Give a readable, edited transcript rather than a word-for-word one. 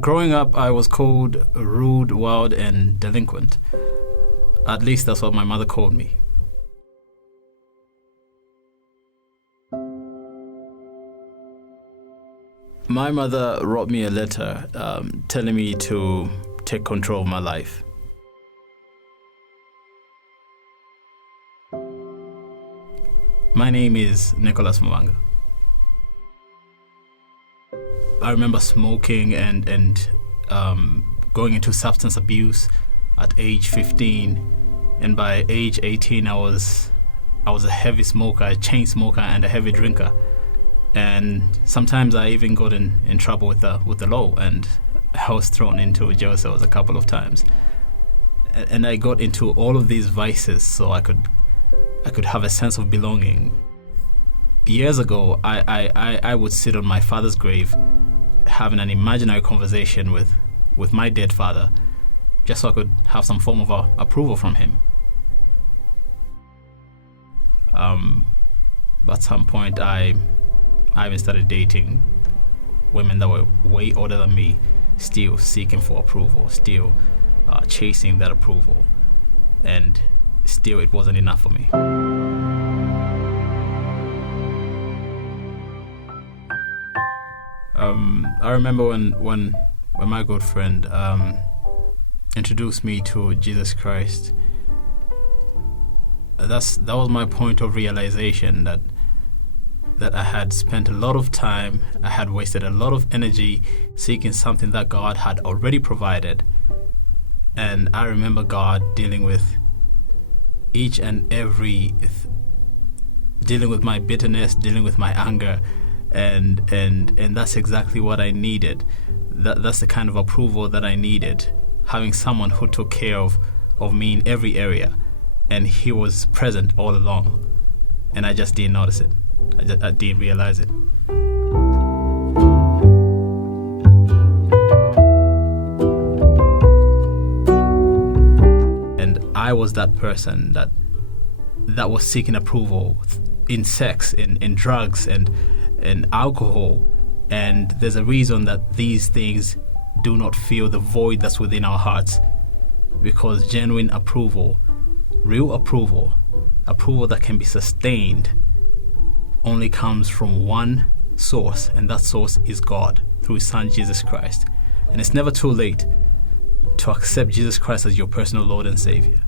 Growing up, I was called rude, wild, and delinquent. At least that's what my mother called me. My mother wrote me a letter telling me to take control of my life. My name is William Mubanga. I remember smoking and going into substance abuse at age 15, and by age 18 I was a heavy smoker, a chain smoker, and a heavy drinker. And sometimes I even got in trouble with the law, and I was thrown into jail cells a couple of times. And I got into all of these vices so I could have a sense of belonging. Years ago, I would sit on my father's grave having an imaginary conversation with my dead father, just so I could have some form of approval from him. At some point, I even started dating women that were way older than me, still seeking for approval, still chasing that approval, and still it wasn't enough for me. I remember when my good friend introduced me to Jesus Christ. That was my point of realization that I had spent a lot of time, I had wasted a lot of energy seeking something that God had already provided. And I remember God dealing with each and every, dealing with my bitterness, dealing with my anger, and that's exactly what I needed. That's the kind of approval that I needed, having someone who took care of me in every area, and he was present all along, and I just didn't notice it. I didn't realize it. And I was that person that was seeking approval in sex, in drugs, and alcohol. And there's a reason that these things do not fill the void that's within our hearts, because genuine approval, real approval that can be sustained, only comes from one source, and that source is God through His Son Jesus Christ. And it's never too late to accept Jesus Christ as your personal Lord and Savior.